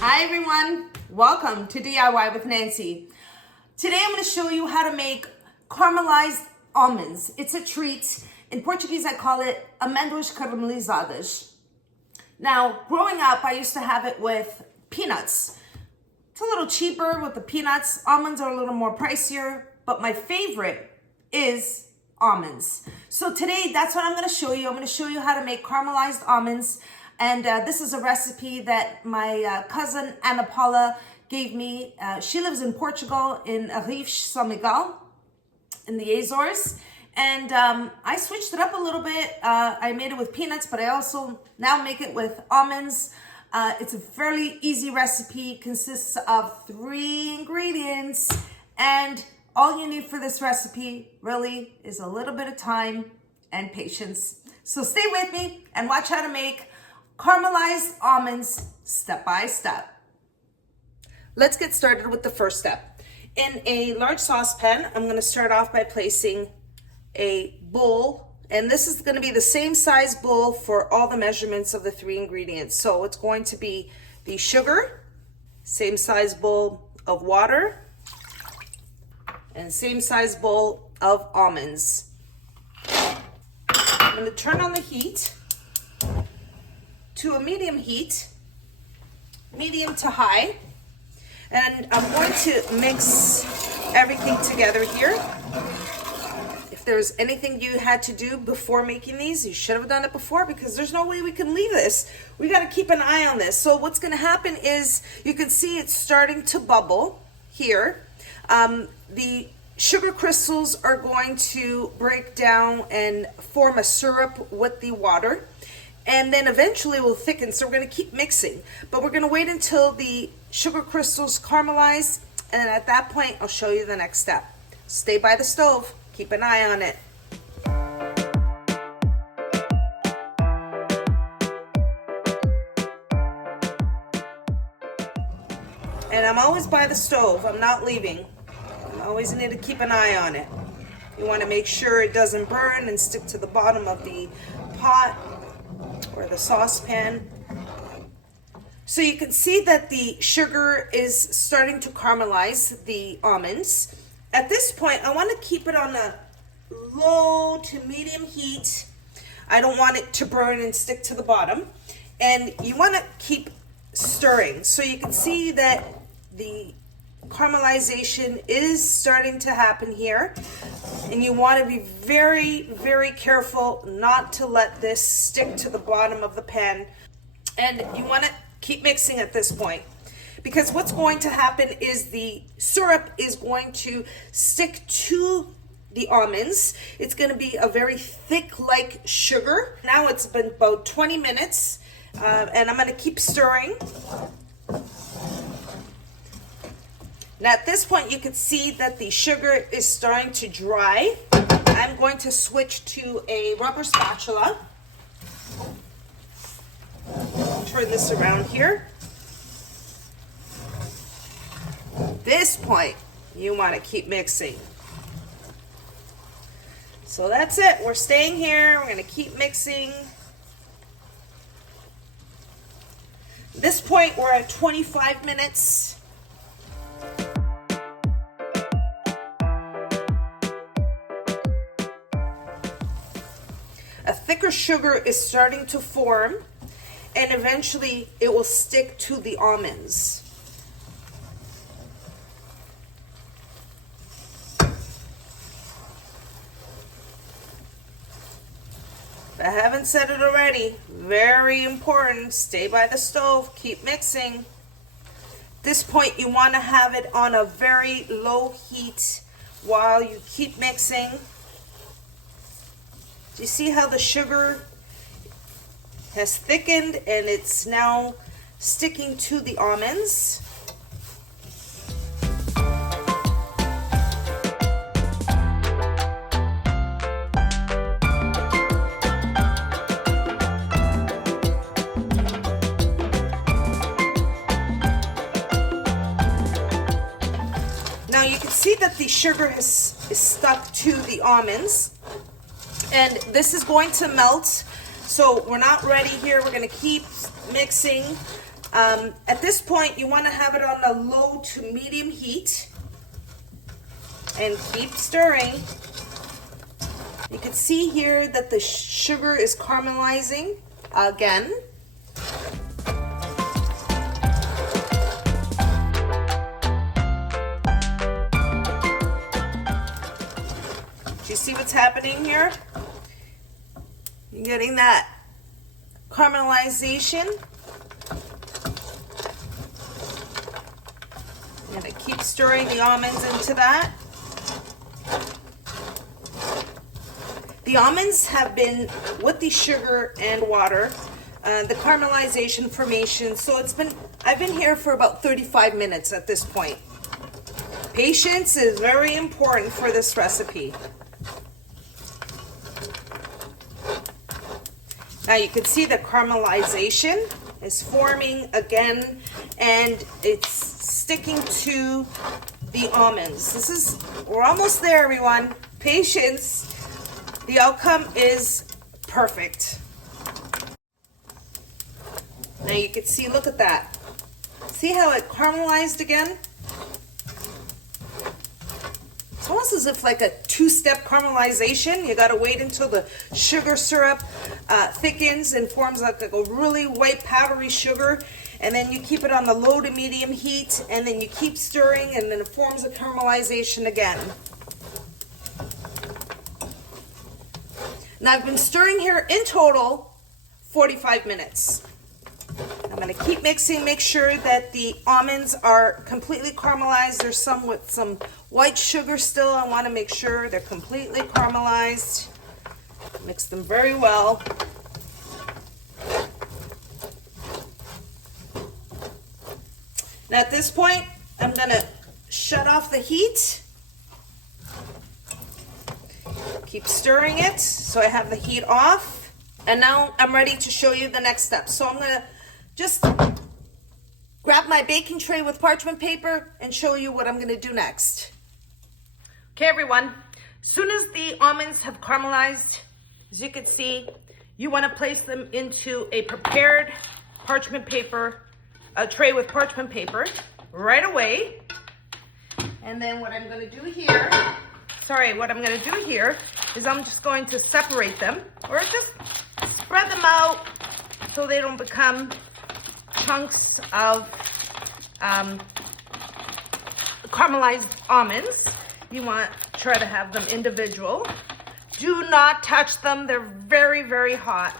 Hi everyone, welcome to DIY with Nancy. Today I'm going to show you how to make caramelized almonds. It's a treat. In Portuguese I call it Amendoas Caramelizadas. Now, growing up I used to have it with peanuts. It's a little cheaper with the peanuts. Almonds are a little more pricier, but my favorite is almonds. So today that's what I'm going to show you. I'm going to show you how to make caramelized almonds. And this is a recipe that my cousin Ana Paula gave me. She lives in Portugal, in Arrives, São Miguel, in the Azores. And I switched it up a little bit. I made it with peanuts, but I also now make it with almonds. It's a fairly easy recipe, consists of 3 ingredients. And all you need for this recipe really is a little bit of time and patience. So stay with me and watch how to make caramelized almonds step by step. Let's get started with the first step. In a large saucepan, I'm going to start off by placing a bowl, and this is going to be the same size bowl for all the measurements of the 3 ingredients. So it's going to be the sugar, same size bowl of water, and same size bowl of almonds. I'm going to turn on the heat to a medium heat, medium to high, and I'm going to mix everything together here. If there's anything you had to do before making these, you should have done it before, because there's no way we can leave this. We got to keep an eye on this. So what's going to happen is you can see it's starting to bubble here. The sugar crystals are going to break down and form a syrup with the water. And then eventually will thicken, so we're going to keep mixing. But we're going to wait until the sugar crystals caramelize, and then at that point, I'll show you the next step. Stay by the stove. Keep an eye on it. And I'm always by the stove. I'm not leaving. I always need to keep an eye on it. You want to make sure it doesn't burn and stick to the bottom of the pot or the saucepan. So you can see that the sugar is starting to caramelize the almonds. At this point, I want to keep it on a low to medium heat. I don't want it to burn and stick to the bottom. And you want to keep stirring. So you can see that the caramelization is starting to happen here. And you want to be very, very careful not to let this stick to the bottom of the pan. And you want to keep mixing at this point, because what's going to happen is the syrup is going to stick to the almonds. It's going to be a very thick like sugar. Now it's been about 20 minutes and I'm going to keep stirring. Now at this point you can see that the sugar is starting to dry. I'm going to switch to a rubber spatula. Turn this around here. At this point, you want to keep mixing. So that's it. We're staying here. We're going to keep mixing. At this point, we're at 25 minutes. A thicker sugar is starting to form, and eventually it will stick to the almonds. If I haven't said it already, very important, stay by the stove, keep mixing. At this point, you want to have it on a very low heat while you keep mixing. Do you see how the sugar has thickened and it's now sticking to the almonds? Now you can see that the sugar is stuck to the almonds, and this is going to melt. So we're not ready here. We're going to keep mixing At this point, you want to have it on a low to medium heat and keep stirring. You can see here that the sugar is caramelizing again. Do you see what's happening here? You're getting that caramelization. I'm going to keep stirring the almonds into that. The almonds have been with the sugar and water, the caramelization formation. So I've been here for about 35 minutes at this point. Patience is very important for this recipe. Now you can see the caramelization is forming again, and it's sticking to the almonds. We're almost there, everyone. Patience. The outcome is perfect. Now you can see, look at that. See how it caramelized again? It's almost as if like a two-step caramelization. You gotta wait until the sugar syrup thickens and forms like a really white powdery sugar, and then you keep it on the low to medium heat, and then you keep stirring, and then it forms a caramelization again. Now I've been stirring here in total 45 minutes. I'm going to keep mixing, make sure that the almonds are completely caramelized. There's some with some white sugar still. I want to make sure they're completely caramelized. Mix them very well. Now at this point, I'm going to shut off the heat. Keep stirring it so I have the heat off. And now I'm ready to show you the next step. So I'm going to just grab my baking tray with parchment paper and show you what I'm going to do next. Okay, everyone. As soon as the almonds have caramelized, as you can see, you want to place them into a prepared parchment paper, a tray with parchment paper right away. And then what I'm going to do here, is I'm just going to separate them, or just spread them out so they don't become chunks of caramelized almonds. You want to try to have them individual. Do not touch them. They're very, very hot.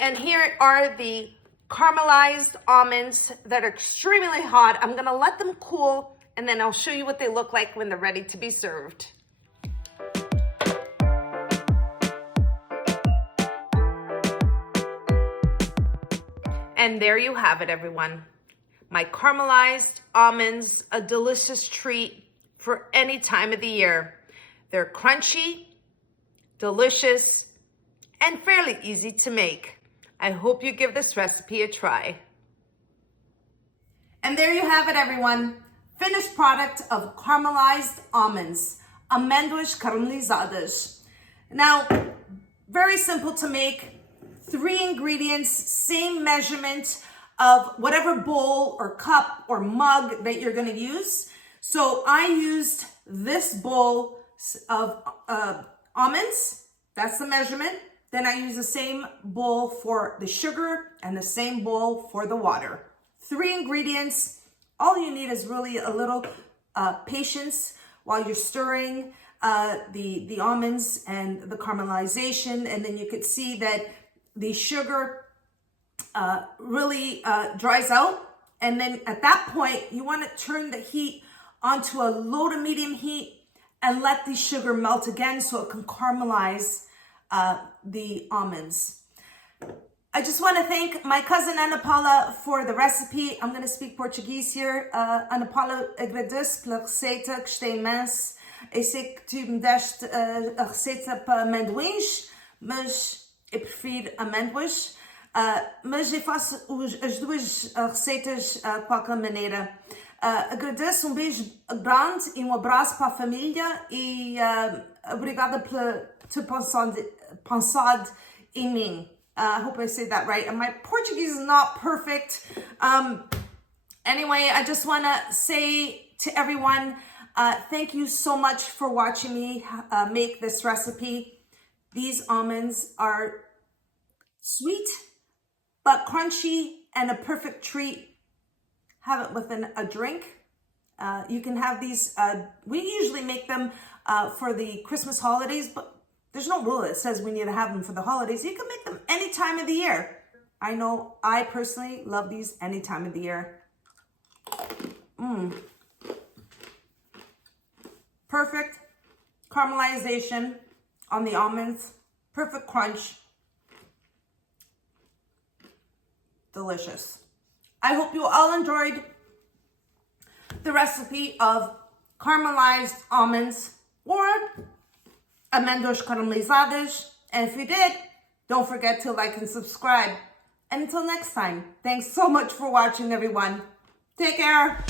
And here are the caramelized almonds that are extremely hot. I'm going to let them cool, and then I'll show you what they look like when they're ready to be served. And there you have it, everyone. My caramelized almonds, a delicious treat for any time of the year. They're crunchy, delicious, and fairly easy to make. I hope you give this recipe a try. And there you have it, everyone. Finished product of caramelized almonds, Amêndoas Caramelizadas. Now, very simple to make. 3 ingredients, same measurement of whatever bowl or cup or mug that you're going to use. So I used this bowl of almonds. That's the measurement. Then I use the same bowl for the sugar and the same bowl for the water. 3 ingredients. All you need is really a little patience while you're stirring the almonds and the caramelization. And then you could see that the sugar really dries out. And then at that point, you want to turn the heat onto a low to medium heat and let the sugar melt again so it can caramelize the almonds. I just want to thank my cousin Ana Paula for the recipe. I'm going to speak Portuguese here. Ana Paula, agradeço pela receita, gostei imenso. Eu sei que tu me deste a receita para amendoins, mas eu prefiro amêndoas. Mas eu faço as duas receitas de qualquer maneira. Agradeço, beijo grande e abraço para a família e obrigada por ter pensado em mim. I hope I say that right. And my Portuguese is not perfect. Anyway, I just want to say to everyone, thank you so much for watching me make this recipe. These almonds are sweet, but crunchy and a perfect treat. Have it with a drink. You can have these, we usually make them for the Christmas holidays, but there's no rule that says we need to have them for the holidays. You can make them any time of the year. I know I personally love these any time of the year. Perfect caramelization on the almonds. Perfect crunch. Delicious. I hope you all enjoyed the recipe of caramelized almonds or Amêndoas Caramelizadas. And if you did, don't forget to like and subscribe. And until next time, thanks so much for watching, everyone. Take care.